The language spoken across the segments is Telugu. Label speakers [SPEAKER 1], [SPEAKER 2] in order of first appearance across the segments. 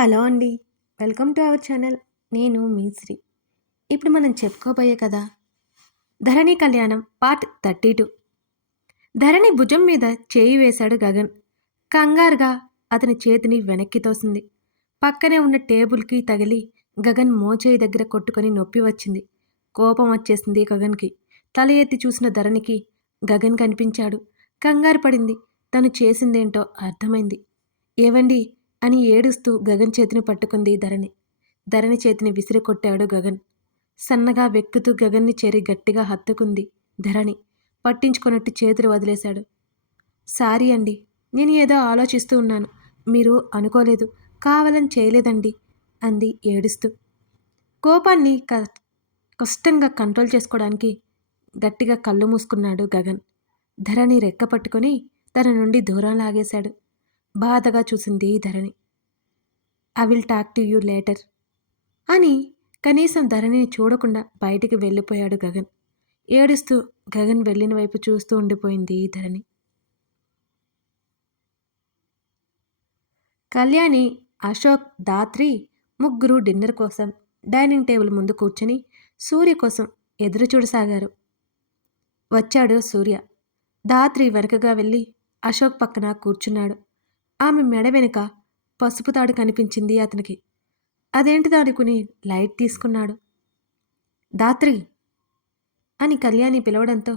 [SPEAKER 1] హలో అండి. Welcome to our channel. నేను మీ శ్రీ. ఇప్పుడు మనం చెప్పుకోబోయే కదా ధరణి కళ్యాణం పార్ట్ థర్టీ టూ ధరణి భుజం మీద చేయి వేశాడు గగన్. కంగారుగా అతని చేతిని వెనక్కి తోసింది. పక్కనే ఉన్న టేబుల్కి తగిలి గగన్ మోచేయి దగ్గర కొట్టుకొని నొప్పి వచ్చింది. కోపం వచ్చేసింది గగన్కి. తల ఎత్తి చూసిన ధరణికి గగన్ కనిపించాడు. కంగారు పడింది. తను చేసిందేంటో అర్థమైంది. ఏవండి? అని ఏడుస్తూ గగన్ చేతిని పట్టుకుంది ధరణి. ధరణి చేతిని విసిరి కొట్టాడు గగన్. సన్నగా వెక్కుతూ గగన్ని చేరి గట్టిగా హత్తుకుంది ధరణి. పట్టించుకున్నట్టు చేతులు వదిలేశాడు. సారీ అండి నేను ఏదో ఆలోచిస్తూ ఉన్నాను. మీరు అనుకోలేదు కావాలని చేయలేదండి అంది ఏడుస్తూ. కోపాన్ని క కష్టంగా కంట్రోల్ చేసుకోవడానికి గట్టిగా కళ్ళు మూసుకున్నాడు గగన్. ధరణి రెక్క పట్టుకొని తన నుండి దూరం లాగేశాడు. బాధగా చూసింది Dharani. I will talk to you later అని కనీసం ధరణిని చూడకుండా బయటికి వెళ్ళిపోయాడు గగన్. ఏడుస్తూ గగన్ వెళ్ళిన వైపు చూస్తూ ఉండిపోయింది ధరణి. కళ్యాణి అశోక్ దాత్రి ముగ్గురు డిన్నర్ కోసం డైనింగ్ టేబుల్ ముందు కూర్చొని సూర్య కోసం ఎదురు చూడసాగారు. వచ్చాడు సూర్య. దాత్రి వెనకగా వెళ్ళి అశోక్ పక్కన కూర్చున్నాడు. ఆమె మెడ వెనుక పసుపు తాడు కనిపించింది అతనికి. అదేంటిదో అనుకుని లైట్ తీసుకున్నాడు? దాత్రి! అని కళ్యాణి పిలవడంతో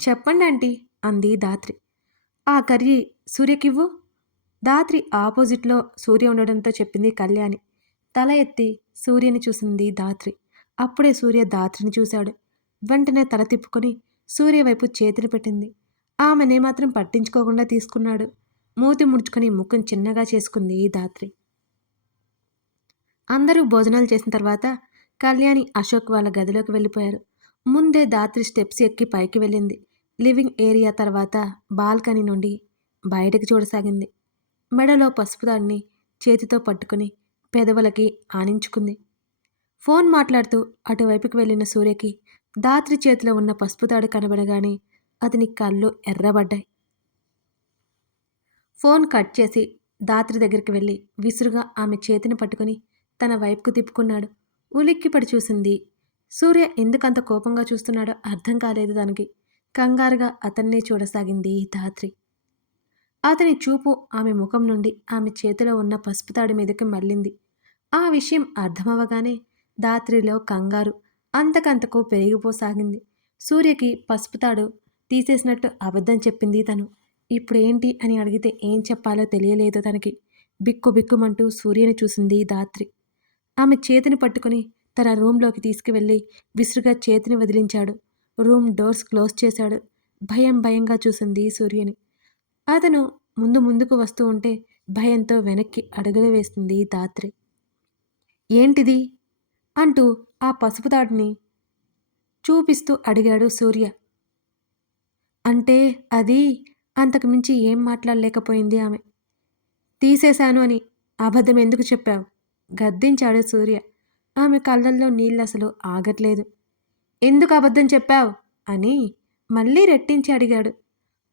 [SPEAKER 1] చెప్పండి ఆంటీ! అంది దాత్రి. ఆ కర్రీ సూర్యకివ్వు? దాత్రి ఆపోజిట్లో సూర్య ఉండడంతో చెప్పింది కళ్యాణి. తల ఎత్తి సూర్యని చూసింది దాత్రి. అప్పుడే సూర్య దాత్రిని చూశాడు. వెంటనే తల తిప్పుకొని సూర్య వైపు చేతిని పెట్టింది. ఆమెనే మాత్రం పట్టించుకోకుండా తీసుకున్నాడు. మూతి ముడుచుకొని ముఖం చిన్నగా చేసుకుంది దాత్రి అందరూ భోజనాలు చేసిన తర్వాత కళ్యాణి అశోక్ వాళ్ళ గదిలోకి వెళ్ళిపోయారు. ముందే దాత్రి స్టెప్స్ ఎక్కి పైకి వెళ్ళింది. లివింగ్ ఏరియా తర్వాత బాల్కనీ నుండి బయటకు చూడసాగింది. మెడలో పసుపు దాన్ని చేతితో పట్టుకుని పెదవులకి ఆనించుకుంది. ఫోన్ మాట్లాడుతూ అటువైపుకి వెళ్ళిన సూర్యకి దాత్రి చేతిలో ఉన్న పసుపు తాడు కనబడగానే అతని కళ్ళు ఎర్రబడ్డాయి. ఫోన్ కట్ చేసి దాత్రి దగ్గరికి వెళ్ళి విసురుగా ఆమె చేతిని పట్టుకుని తన వైపుకు తిప్పుకున్నాడు. ఉలిక్కిపడి చూసింది సూర్య ఎందుకంత కోపంగా చూస్తున్నాడో అర్థం కాలేదు దానికి. కంగారుగా అతన్నే చూడసాగింది ధాత్రి అతని చూపు ఆమె ముఖం నుండి ఆమె చేతిలో ఉన్న పసుపు తాడి మీదకి మళ్ళింది. ఆ విషయం అర్థమవగానే దాత్రిలో కంగారు అంతకంతకు పెరిగిపోసాగింది. సూర్యకి పసుపు తాడు తీసేసినట్టు అబద్ధం చెప్పింది తను. ఇప్పుడు ఏంటి అని అడిగితే ఏం చెప్పాలో తెలియలేదు తనకి. బిక్కు బిక్కుమంటూ సూర్యని చూసింది దాత్రి ఆమె చేతిని పట్టుకుని తన రూంలోకి తీసుకువెళ్ళి విసురుగా చేతిని వదిలించాడు. రూమ్ డోర్స్ క్లోజ్ చేశాడు. భయం భయంగా చూసింది సూర్యని. అతను ముందు ముందుకు వస్తూ ఉంటే భయంతో వెనక్కి అడుగులు వేసింది దాత్రి ఏంటిది? అంటూ ఆ పసుపు తాడిని చూపిస్తూ అడిగాడు సూర్య. అంటే అది అంతకుమించి ఏం మాట్లాడలేకపోయింది ఆమె. తీసేశాను అని అబద్ధం ఎందుకు చెప్పావు? గద్దించాడు సూర్య. ఆమె కళ్ళల్లో నీళ్ళు అసలు ఆగట్లేదు. ఎందుకు అబద్ధం చెప్పావు? అని మళ్ళీ రెట్టించి అడిగాడు.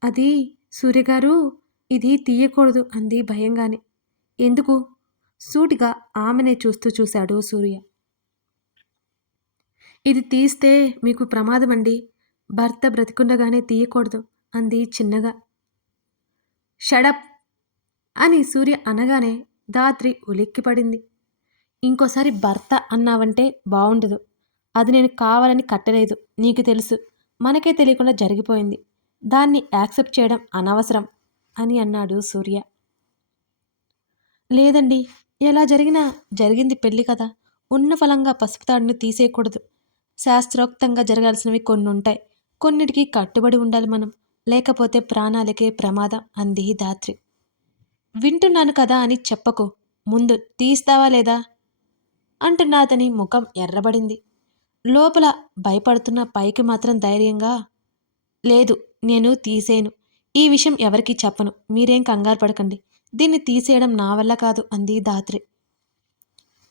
[SPEAKER 1] అది సూర్యగారు ఇది తీయకూడదు అంది భయంగానే. ఎందుకు? సూటిగా ఆమెనే చూస్తూ చూశాడు సూర్య. ఇది తీస్తే మీకు ప్రమాదం అండి భర్త బ్రతికుండగానే తీయకూడదు అంది చిన్నగా. షడప్ అని సూర్య అనగానే దాత్రి ఉలిక్కిపడింది. ఇంకోసారి భర్త అన్నావంటే బాగుండదు అది నేను కావాలని కట్టలేదు. నీకు తెలుసు. మనకే తెలియకుండా జరిగిపోయింది. దాన్ని యాక్సెప్ట్ చేయడం అనవసరం అని అన్నాడు సూర్య. లేదండి. ఎలా జరిగినా జరిగింది పెళ్ళి కదా. ఉన్న ఫలంగా పసుపు తాడుని తీసేయకూడదు. శాస్త్రోక్తంగా జరగాల్సినవి కొన్ని ఉంటాయి కొన్నిటికి కట్టుబడి ఉండాలి మనం. లేకపోతే ప్రాణాలకే ప్రమాదం అంది దాత్రి వింటున్నాను కదా అని చెప్పకు. ముందు తీస్తావా లేదా? అంటున్న అతని ముఖం ఎర్రబడింది. లోపల భయపడుతున్న పైకి మాత్రం ధైర్యంగా లేదు నేను తీసేను. ఈ విషయం ఎవరికీ చెప్పను. మీరేం కంగారు పడకండి. దీన్ని తీసేయడం నా వల్ల కాదు అంది దాత్రి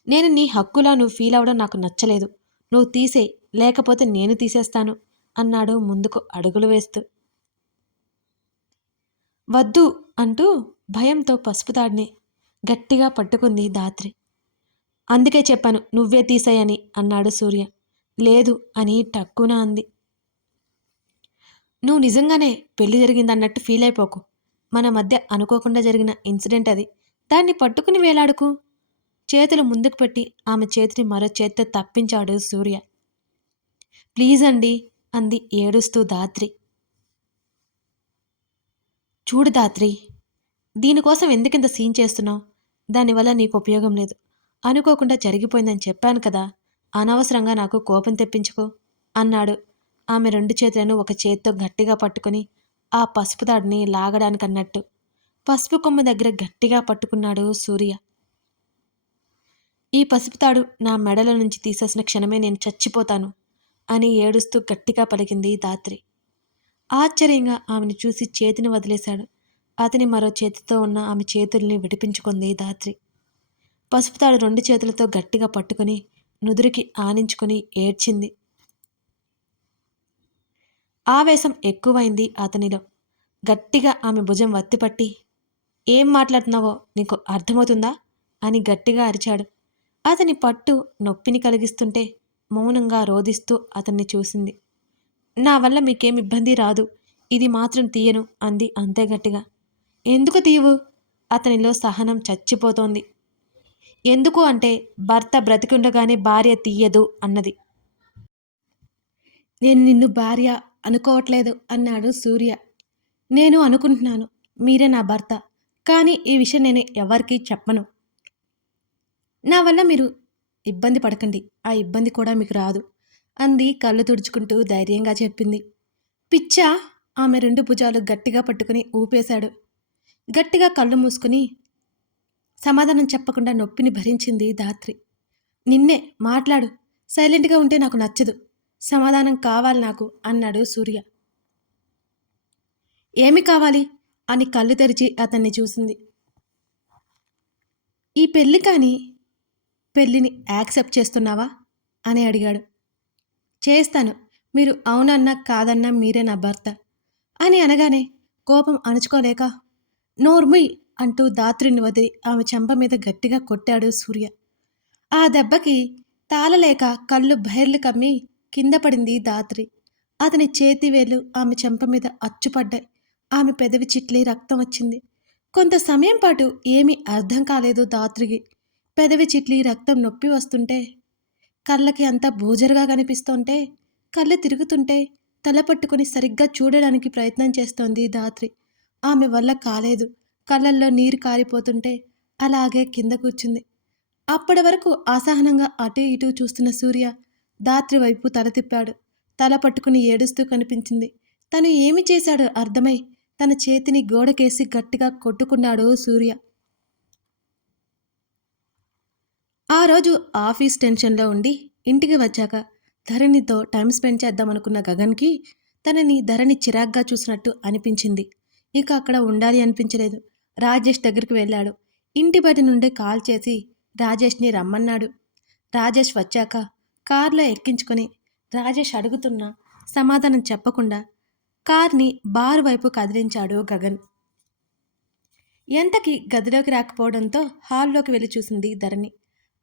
[SPEAKER 1] నేను నీ హక్కులా నువ్వు ఫీల్ అవడం నాకు నచ్చలేదు. నువ్వు తీసేయి లేకపోతే నేను తీసేస్తాను అన్నాడు ముందుకు అడుగులు వేస్తూ. వద్దు అంటూ భయంతో పసుపు తాడిని గట్టిగా పట్టుకుంది దాత్రి అందుకే చెప్పాను నువ్వే తీసేయని అన్నాడు సూర్య. లేదు అని టక్కున అంది. నువ్వు నిజంగానే పెళ్ళి జరిగిందన్నట్టు ఫీల్ అయిపోకు. మన మధ్య అనుకోకుండా జరిగిన ఇన్సిడెంట్ అది. దాన్ని పట్టుకుని వేలాడుకు. చేతులు ముందుకు పెట్టి ఆమె చేతిని మరో చేత్తో తప్పించాడు సూర్య. ప్లీజ్ అండి అంది ఏడుస్తూ దాత్రి చూడు దాత్రి దీనికోసం ఎందుకింత సీన్ చేస్తున్నావు? దానివల్ల నీకు ఉపయోగం లేదు. అనుకోకుండా జరిగిపోయిందని చెప్పాను కదా అనవసరంగా నాకు కోపం తెప్పించుకో అన్నాడు. ఆమె రెండు చేతులను ఒక చేత్తో గట్టిగా పట్టుకుని ఆ పసుపు తాడుని లాగడానికన్నట్టు. పసుపు కొమ్మ దగ్గర గట్టిగా పట్టుకున్నాడు సూర్య. ఈ పసుపు తాడు నా మెడల నుంచి తీసేసిన క్షణమే నేను చచ్చిపోతాను అని ఏడుస్తూ గట్టిగా పలికింది దాత్రి ఆశ్చర్యంగా ఆమెను చూసి చేతిని వదిలేశాడు. అతని మరో చేతితో ఉన్న ఆమె చేతుల్ని విడిపించుకుంది దాత్రి పసుపు తాడు రెండు చేతులతో గట్టిగా పట్టుకుని నుదురికి ఆనించుకుని ఏడ్చింది. ఆవేశం ఎక్కువైంది అతనిలో. గట్టిగా ఆమె భుజం వత్తిపట్టి ఏం మాట్లాడుతున్నావో నీకు అర్థమవుతుందా? అని గట్టిగా అరిచాడు. అతని పట్టు నొప్పిని కలిగిస్తుంటే మౌనంగా రోధిస్తూ అతన్ని చూసింది. నా వల్ల మీకేం ఇబ్బంది రాదు. ఇది మాత్రం తీయను అంది అంతే గట్టిగా. ఎందుకు తీయవు? అతనిలో సహనం చచ్చిపోతోంది. ఎందుకు అంటే భర్త బ్రతికుండగానే భార్య తీయదు అన్నది. నేను నిన్ను భార్య అనుకోవట్లేదు అన్నాడు సూర్య. నేను అనుకుంటున్నాను మీరే నా భర్త. కానీ ఈ విషయం నేను ఎవరికీ చెప్పను. నా వల్ల మీరు ఇబ్బంది పడకండి. ఆ ఇబ్బంది కూడా మీకు రాదు. అంది కళ్ళు తుడుచుకుంటూ ధైర్యంగా చెప్పింది. పిచ్చా! ఆమె రెండు భుజాలు గట్టిగా పట్టుకుని ఊపేశాడు. గట్టిగా కళ్ళు మూసుకుని సమాధానం చెప్పకుండా నొప్పిని భరించింది ధాత్రి. నిన్నే మాట్లాడు. సైలెంట్గా ఉంటే నాకు నచ్చదు. సమాధానం కావాలి నాకు అన్నాడు సూర్య. ఏమి కావాలి? అని కళ్ళు తెరిచి అతన్ని చూసింది. ఈ పెళ్ళి కానీ పెళ్ళిని యాక్సెప్ట్ చేస్తున్నావా? అని అడిగాడు. చేస్తాను. మీరు అవునన్నా కాదన్నా మీరే నా భర్త అని అనగానే కోపం అణుచుకోలేక నోర్మి అంటూ దాత్రిని వదిలి ఆమె చెంప మీద గట్టిగా కొట్టాడు సూర్య. ఆ దెబ్బకి తాళలేక కళ్ళు బైర్లు కమ్మి కింద పడింది దాత్రి. అతని చేతివేలు ఆమె చెంప మీద అచ్చుపడ్డాయి. ఆమె పెదవి చిట్లి రక్తం వచ్చింది. కొంత సమయం పాటు ఏమీ అర్థం కాలేదు దాత్రికి. పెదవి చిట్లి రక్తం నొప్పి వస్తుంటే కళ్ళకి అంతా బోజరుగా కనిపిస్తుంటే కళ్ళు తిరుగుతుంటే తల పట్టుకుని సరిగ్గా చూడడానికి ప్రయత్నం చేస్తోంది దాత్రి ఆమె వల్ల కాలేదు. కళ్ళల్లో నీరు కారిపోతుంటే అలాగే కింద కూర్చుంది. అప్పటి వరకు అసహనంగా అటు ఇటు చూస్తున్న సూర్య దాత్రి వైపు తల తిప్పాడు. తల పట్టుకుని ఏడుస్తూ కనిపించింది. తను ఏమి చేశాడో అర్థమై తన చేతిని గోడకేసి గట్టిగా కొట్టుకున్నాడు సూర్య. ఆ రోజు ఆఫీస్ టెన్షన్లో ఉండి ఇంటికి వచ్చాక ధరణితో టైం స్పెండ్ చేద్దామనుకున్న గగన్కి తనని ధరణి చిరాగ్గా చూసినట్టు అనిపించింది. ఇక అక్కడ ఉండాలి అనిపించలేదు. రాజేష్ దగ్గరికి వెళ్ళాడు. ఇంటి బయట నుండి కాల్ చేసి రాజేష్ని రమ్మన్నాడు. రాజేష్ వచ్చాక కార్లో ఎక్కించుకొని రాజేష్ అడుగుతున్న సమాధానం చెప్పకుండా కార్ని బార్ వైపు కదిలించాడు గగన్. ఎంతకి గదిలోకి రాకపోవడంతో హాల్లోకి వెళ్ళి చూసింది ధరణి.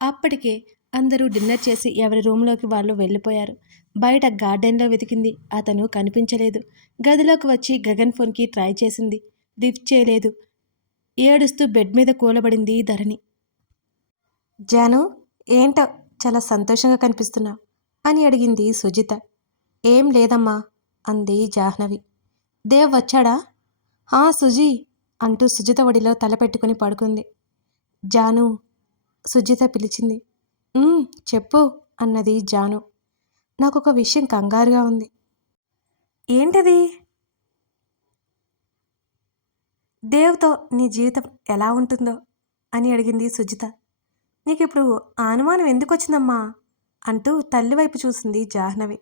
[SPEAKER 1] అప్పటికే అందరూ డిన్నర్ చేసి ఎవరి రూమ్లోకి వాళ్ళు వెళ్ళిపోయారు. బయట గార్డెన్లో వెతికింది. అతను కనిపించలేదు. గదిలోకి వచ్చి గగన్ ఫోన్కి ట్రై చేసింది. లిఫ్ట్ చేయలేదు. ఏడుస్తూ బెడ్ మీద కూలబడింది ధరణి. జాను ఏంటో చాలా సంతోషంగా కనిపిస్తున్నావు అని అడిగింది సుజిత. ఏం లేదమ్మా అంది జాహ్నవి. దేవ్ వచ్చాడా? ఆ సుజీ అంటూ సుజిత ఒడిలో తలపెట్టుకుని పడుకుంది. జాను సుజిత పిలిచింది. "ఉమ్, చెప్పు అన్నది జాను. నాకు ఒక విషయం కంగారుగా ఉంది. ఏంటది? దేవ్తో నీ జీవితం ఎలా ఉంటుందో అని అడిగింది సుజిత. నీకు ఇప్పుడు ఆ అనుమానం ఎందుకు వచ్చిందమ్మా అంటూ తల్లి వైపు చూసింది జాహ్నవి.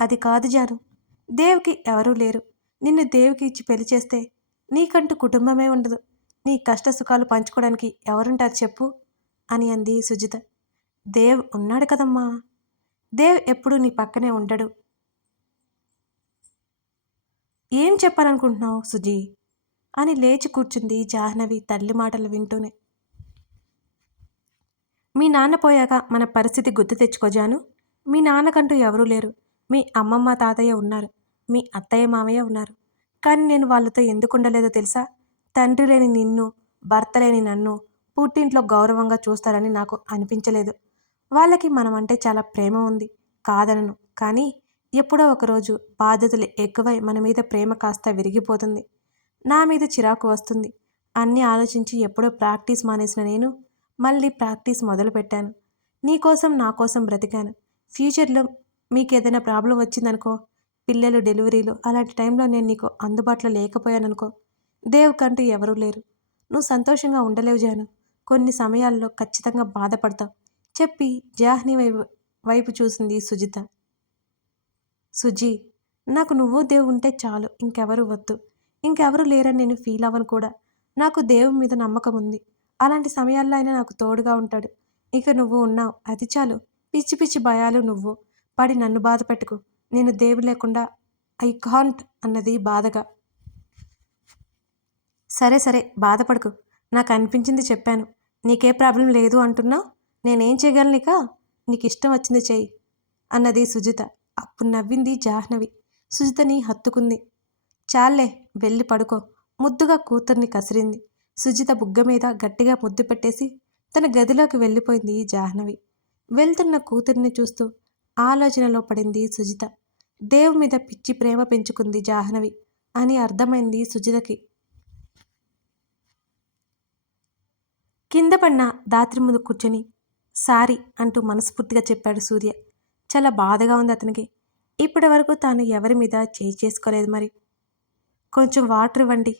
[SPEAKER 1] అది కాదు జాను. దేవ్కి ఎవరూ లేరు. నిన్ను దేవ్కి ఇచ్చి పెళ్ళి చేస్తే నీకంటూ కుటుంబమే ఉండదు. నీ కష్ట సుఖాలు పంచుకోవడానికి ఎవరుంటారు చెప్పు. అని అంది సుజిత. దేవ్ ఉన్నాడు కదమ్మా. దేవ్ ఎప్పుడు నీ పక్కనే ఉండడు. ఏం చెప్పాలనుకుంటున్నావు సుజీ? అని లేచి కూర్చుంది జాహ్నవి తల్లి మాటలు వింటూనే. మీ నాన్న పోయాక మన పరిస్థితి గుర్తు తెచ్చుకోజాను. మీ నాన్నకంటూ ఎవరూ లేరు. మీ అమ్మమ్మ తాతయ్య ఉన్నారు. మీ అత్తయ్య మామయ్య ఉన్నారు. కానీ నేను వాళ్ళతో ఎందుకు ఉండలేదో తెలుసా? తండ్రి లేని నిన్ను భర్త లేని నన్ను పుట్టింట్లో గౌరవంగా చూస్తారని నాకు అనిపించలేదు. వాళ్ళకి మనం అంటే చాలా ప్రేమ ఉంది కాదనను. కానీ ఎప్పుడో ఒకరోజు బాధ్యతలు ఎక్కువై మన మీద ప్రేమ కాస్త విరిగిపోతుంది. నా మీద చిరాకు వస్తుంది. అన్నీ ఆలోచించి ఎప్పుడో ప్రాక్టీస్ మానేసిన నేను మళ్ళీ ప్రాక్టీస్ మొదలుపెట్టాను. నీకోసం నా కోసం బ్రతికాను. ఫ్యూచర్లో మీకు ఏదైనా ప్రాబ్లం వచ్చిందనుకో పిల్లలు డెలివరీలు అలాంటి టైంలో నేను నీకు అందుబాటులో లేకపోయాననుకో దేవ్ కంటూ ఎవరూ లేరు. నువ్వు సంతోషంగా ఉండలేవు జాను. కొన్ని సమయాల్లో ఖచ్చితంగా బాధపడతావు చెప్పి జాహ్ని వైపు వైపు చూసింది సుజిత. సుజీ నాకు నువ్వు దేవు ఉంటే చాలు ఇంకెవరు వద్దు. ఇంకెవరు లేరని నేను ఫీల్ అవ్వను కూడా. నాకు దేవుని మీద నమ్మకం ఉంది. అలాంటి సమయాల్లో ఆయన నాకు తోడుగా ఉంటాడు. ఇక నువ్వు ఉన్నావు. అది చాలు. పిచ్చి పిచ్చి భయాలు నువ్వు. పడి నన్ను బాధ పెట్టుకు. నేను దేవు లేకుండా ఐ కాంట్ అన్నది బాధగా. సరే సరే. బాధపడకు. నాకు అనిపించింది చెప్పాను. నీకే ప్రాబ్లం లేదు అంటున్నావు? నేనేం చేయగలనిక నీకు ఇష్టం వచ్చింది చేయి అన్నది సుజిత. అప్పుడు నవ్వింది జాహ్నవి. సుజితని హత్తుకుంది. చాలే వెళ్ళి పడుకో. ముద్దుగా కూతుర్ని కసిరింది. సుజిత బుగ్గ మీద గట్టిగా ముద్దు పెట్టేసి తన గదిలోకి వెళ్ళిపోయింది జాహ్నవి. వెళ్తున్న కూతుర్ని చూస్తూ ఆలోచనలో పడింది సుజిత. దేవు మీద పిచ్చి ప్రేమ పెంచుకుంది జాహ్నవి అని అర్థమైంది సుజితకి. కింద పడిన దాత్రి ముందు కూర్చొని సారీ అంటూ మనస్ఫూర్తిగా చెప్పాడు సూర్య. చాలా బాధగా ఉంది అతనికి. ఇప్పటి వరకు తాను ఎవరి మీద చేయి చేసుకోలేదు మరి. కొంచెం వాటర్ ఇవ్వండి.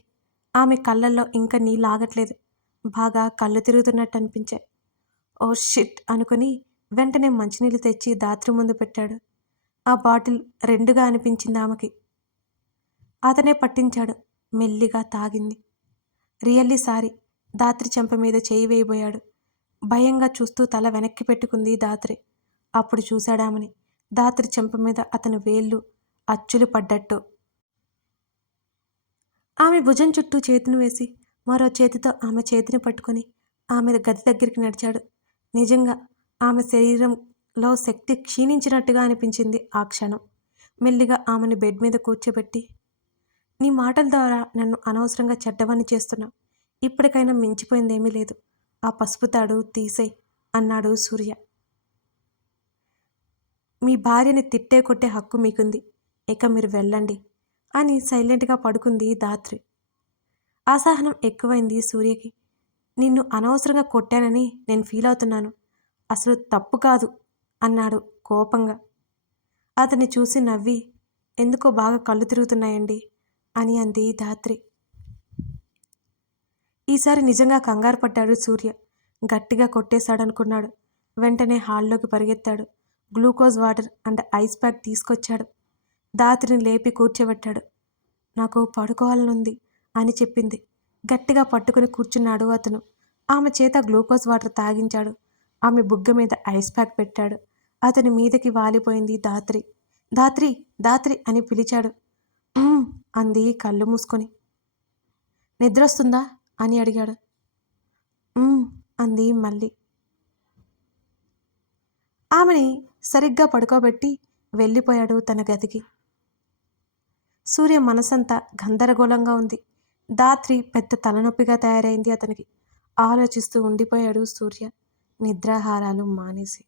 [SPEAKER 1] ఆమె కళ్ళల్లో ఇంకా నీళ్ళు ఆగట్లేదు. బాగా కళ్ళు తిరుగుతున్నట్టు అనిపించాయి ఓ షిట్ అనుకుని వెంటనే మంచినీళ్ళు తెచ్చి దాత్రి ముందు పెట్టాడు. ఆ బాటిల్ రెండుగా అనిపించింది ఆమెకి. అతనే పట్టించాడు. మెల్లిగా తాగింది. Really sorry. దాత్రి చెంప మీద చేయి వేయబోయాడు. భయంగా చూస్తూ తల వెనక్కి పెట్టుకుంది దాత్రి. అప్పుడు చూశాడామని. దాత్రి చెంప మీద అతని వేళ్ళు అచ్చులు పడ్డట్టు. ఆమె భుజం చుట్టూ చేతిని వేసి మరో చేతితో ఆమె చేతిని పట్టుకొని ఆమె గది దగ్గరికి నడిచాడు. నిజంగా ఆమె శరీరంలో శక్తి క్షీణించినట్టుగా అనిపించింది ఆ క్షణం. మెల్లిగా ఆమెను బెడ్ మీద కూర్చోబెట్టి నీ మాటల ద్వారా నన్ను అనవసరంగా చెడ్డవని చేస్తున్నావు. ఇప్పటికైనా మించిపోయిందేమీ లేదు. ఆ పసుపు తాడు తీసేయ్ అన్నాడు సూర్య. మీ భార్యని తిట్టే కొట్టే హక్కు మీకుంది. ఇక మీరు వెళ్ళండి అని సైలెంట్గా పడుకుంది దాత్రి అసహనం ఎక్కువైంది సూర్యకి. నిన్ను అనవసరంగా కొట్టానని నేను ఫీల్ అవుతున్నాను. అసలు తప్పు కాదు అన్నాడు కోపంగా. అతన్ని చూసి నవ్వి ఎందుకో బాగా కళ్ళు తిరుగుతున్నాయండి అని అంది ధాత్రి. ఈసారి నిజంగా కంగారు పడ్డాడు సూర్య. గట్టిగా కొట్టేశాడనుకున్నాడు. వెంటనే హాల్లోకి పరిగెత్తాడు. Glucose water and ice pack తీసుకొచ్చాడు. దాత్రిని లేపి కూర్చోబెట్టాడు. నాకు పడుకోవాలనుంది అని చెప్పింది. గట్టిగా పట్టుకుని కూర్చున్నాడు అతను. ఆమె చేత గ్లూకోజ్ వాటర్ తాగించాడు. ఆమె బుగ్గ మీద ఐస్ ప్యాక్ పెట్టాడు. అతని మీదకి వాలిపోయింది దాత్రి. దాత్రి దాత్రి అని పిలిచాడు. అంది కళ్ళు మూసుకొని. నిద్రొస్తుందా? అని అడిగాడు. అంది మళ్ళీ. ఆమెని సరిగ్గా పడుకోబెట్టి వెళ్ళిపోయాడు తన గదికి. సూర్య మనసంతా గందరగోళంగా ఉంది. దాత్రి పెద్ద తలనొప్పిగా తయారైంది అతనికి. ఆలోచిస్తూ ఉండిపోయాడు సూర్య. నిద్రాహారాలు మానేసి.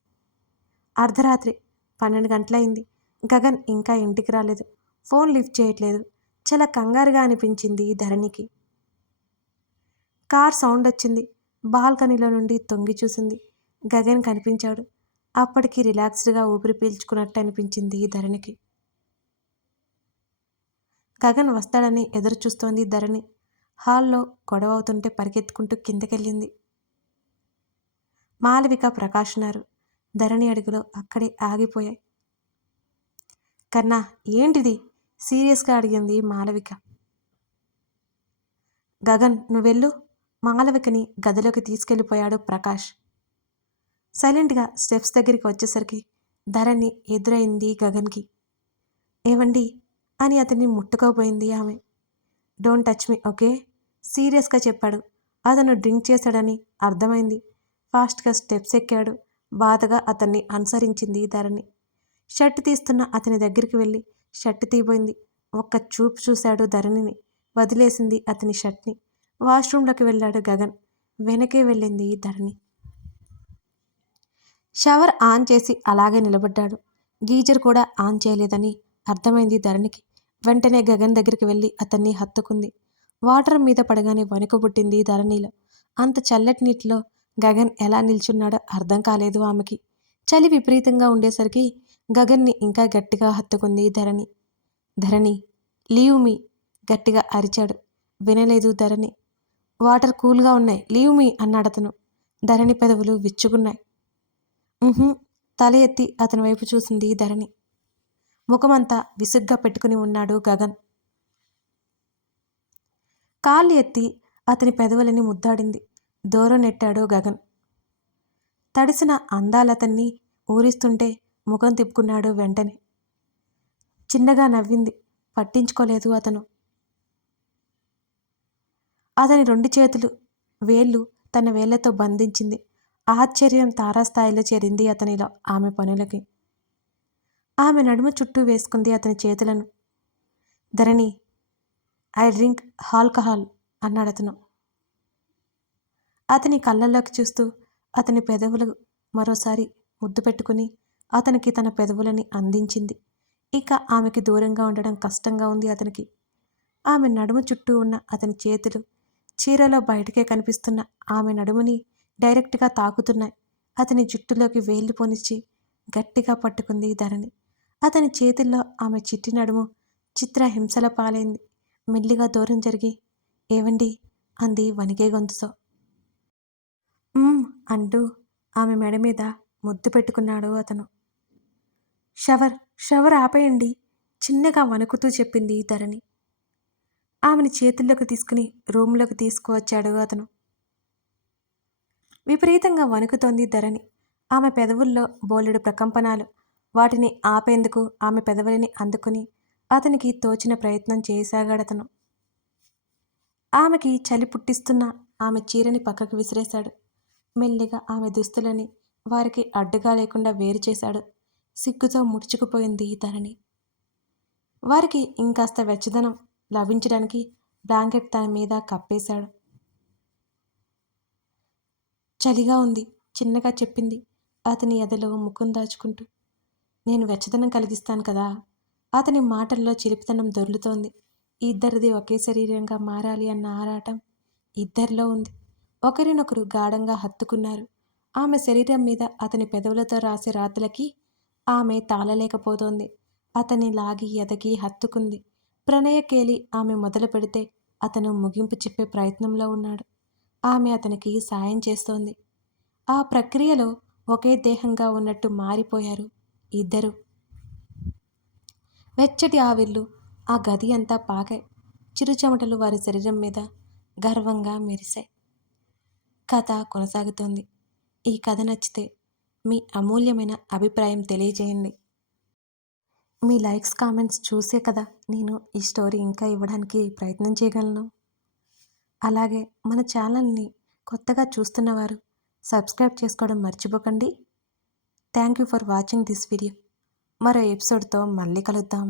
[SPEAKER 1] అర్ధరాత్రి పన్నెండు గంటలైంది. గగన్ ఇంకా ఇంటికి రాలేదు. ఫోన్ లిఫ్ట్ చేయట్లేదు. చాలా కంగారుగా అనిపించింది ధరణికి. కార్ సౌండ్ వచ్చింది. బాల్కనీలో నుండి తొంగి చూసింది. గగన్ కనిపించాడు. అప్పటికి రిలాక్స్డ్గా ఊపిరి పీల్చుకున్నట్టు అనిపించింది ధరణికి. గగన్ వస్తాడని ఎదురు చూస్తోంది ధరణి. హాల్లో గొడవ అవుతుంటే పరిగెత్తుకుంటూ కిందకెళ్ళింది. మాలవిక ప్రకాశనారు ధరణి అడుగులో అక్కడే ఆగిపోయాయి. కన్నా ఏంటిది? సీరియస్గా అడిగింది మాలవిక గగన్ నువ్వెళ్ళు. మాలవికని గదిలోకి తీసుకెళ్ళిపోయాడు ప్రకాష్. సైలెంట్గా స్టెప్స్ దగ్గరికి వచ్చేసరికి ధరణి ఎదురైంది గగన్కి. ఏవండి? అని అతన్ని ముట్టుకోపోయింది ఆమె. Don't touch me okay? సీరియస్గా చెప్పాడు. అతను డ్రింక్ చేశాడని అర్థమైంది. ఫాస్ట్గా స్టెప్స్ ఎక్కాడు. బాధగా అతన్ని అనుసరించింది ధరణి. షర్ట్ తీస్తున్న అతని దగ్గరికి వెళ్ళి షర్ట్ తీపోయింది ఒక్క చూపు చూశాడు ధరణిని. వదిలేసింది అతని షర్ట్ని. వాష్రూమ్లోకి వెళ్ళాడు గగన్. వెనకే వెళ్ళింది ధరణి. షవర్ ఆన్ చేసి అలాగే నిలబడ్డాడు. గీజర్ కూడా ఆన్ చేయలేదని అర్థమైంది ధరణికి. వెంటనే గగన్ దగ్గరికి వెళ్ళి అతన్ని హత్తుకుంది. వాటర్ మీద పడగానే వణుకు పుట్టింది ధరణిలో. అంత చల్లటి నీటిలో గగన్ ఎలా నిల్చున్నాడో అర్థం కాలేదు ఆమెకి. చలి విపరీతంగా ఉండేసరికి గగన్ని ఇంకా గట్టిగా హత్తుకుంది ధరణి. ధరణి లీవ్ మీ గట్టిగా అరిచాడు. వినలేదు ధరణి. వాటర్ కూల్గా ఉన్నాయి. లీవ్ మీ అన్నాడతను ధరణి పెదవులు విచ్చుకున్నాయి. తల ఎత్తి అతని వైపు చూసింది ధరణి. ముఖమంతా విసుగ్గా పెట్టుకుని ఉన్నాడు గగన్. కాళ్ళు ఎత్తి అతని పెదవులని ముద్దాడింది. దూరం నెట్టాడు గగన్. తడిసిన అందాలతన్ని ఊరిస్తుంటే ముఖం తిప్పుకున్నాడు వెంటనే. చిన్నగా నవ్వింది. పట్టించుకోలేదు అతను. అతని రెండు చేతులు వేళ్ళు తన వేళ్ళతో బంధించింది. ఆశ్చర్యం తారాస్థాయిలో చేరింది అతనిలో ఆమె పనులకి. ఆమె నడుము చుట్టూ వేసుకుంది అతని చేతులను. ధరణి ఐ డ్రింక్ ఆల్కహాల్ అన్నాడు అతను. అతని కళ్ళల్లోకి చూస్తూ అతని పెదవులు మరోసారి ముద్దు పెట్టుకుని అతనికి తన పెదవులని అందించింది. ఇక ఆమెకి దూరంగా ఉండడం కష్టంగా ఉంది అతనికి. ఆమె నడుము చుట్టూ ఉన్న అతని చేతులు చీరలో బయటకే కనిపిస్తున్న ఆమె నడుముని డైరెక్ట్గా తాకుతున్నాయి. అతని జుట్టులోకి వేళ్ళు పోనిచ్చి గట్టిగా పట్టుకుంది ధరణి. అతని చేతుల్లో ఆమె చిట్టి నడుము చిత్ర హింసల పాలైంది. మెల్లిగా దూరం జరిగి ఏవండి అంది వణిగే గొంతుతో. అంటూ ఆమె మెడ మీద ముద్దు పెట్టుకున్నాడు అతను. షవర్ షవర్ ఆపేయండి. చిన్నగా వణుకుతూ చెప్పింది ధరణి. ఆమెను చేతుల్లోకి తీసుకుని రూమ్లోకి తీసుకువచ్చాడు అతను. విపరీతంగా వణుకుతోంది ధరణి. ఆమె పెదవుల్లో బోలెడు ప్రకంపనాలు. వాటిని ఆపేందుకు ఆమె పెదవులని అందుకుని అతనికి తోచిన ప్రయత్నం చేయసాగాడతను ఆమెకి చలి పుట్టిస్తున్న ఆమె చీరని పక్కకు విసిరేశాడు. మెల్లిగా ఆమె దుస్తులని వారికి అడ్డుగా లేకుండా వేరు చేశాడు. సిగ్గుతో ముడుచుకుపోయింది ధరణి. వారికి ఇంకాస్త వెచ్చదనం లభించడానికి బ్లాంకెట్ తన మీద కప్పేశాడు. చలిగా ఉంది చిన్నగా చెప్పింది అతని ఎదలో ముఖం దాచుకుంటూ. నేను వెచ్చదనం కలిగిస్తాను కదా? అతని మాటల్లో చిలిపితనం దొర్లుతోంది. ఇద్దరిది ఒకే శరీరంగా మారాలి అన్న ఆరాటం ఇద్దరిలో ఉంది. ఒకరినొకరు గాఢంగా హత్తుకున్నారు. ఆమె శరీరం మీద అతని పెదవులతో రాసే రాతలకి ఆమె తాళలేకపోతోంది. అతని లాగి ఎదగి హత్తుకుంది. ప్రణయకేలి ఆమె మొదలు పెడితే అతను ముగింపు చెప్పే ప్రయత్నంలో ఉన్నాడు. ఆమె అతనికి సాయం చేస్తోంది. ఆ ప్రక్రియలో ఒకే దేహంగా ఉన్నట్టు మారిపోయారు ఇద్దరు. వెచ్చటి ఆవిర్లు ఆ గది అంతా పాకాయి. చిరుచెమటలు వారి శరీరం మీద గర్వంగా మెరిశాయి. కథ కొనసాగుతోంది. ఈ కథ నచ్చితే మీ అమూల్యమైన అభిప్రాయం తెలియజేయండి. మీ లైక్స్ కామెంట్స్ చూసే కదా నేను ఈ స్టోరీ ఇంకా ఇవ్వడానికి ప్రయత్నం చేయగలను. అలాగే మన ఛానల్ని కొత్తగా చూస్తున్నవారు సబ్స్క్రైబ్ చేసుకోవడం మర్చిపోకండి. Thank you for watching this video. మరో ఎపిసోడ్తో మళ్ళీ కలుద్దాం.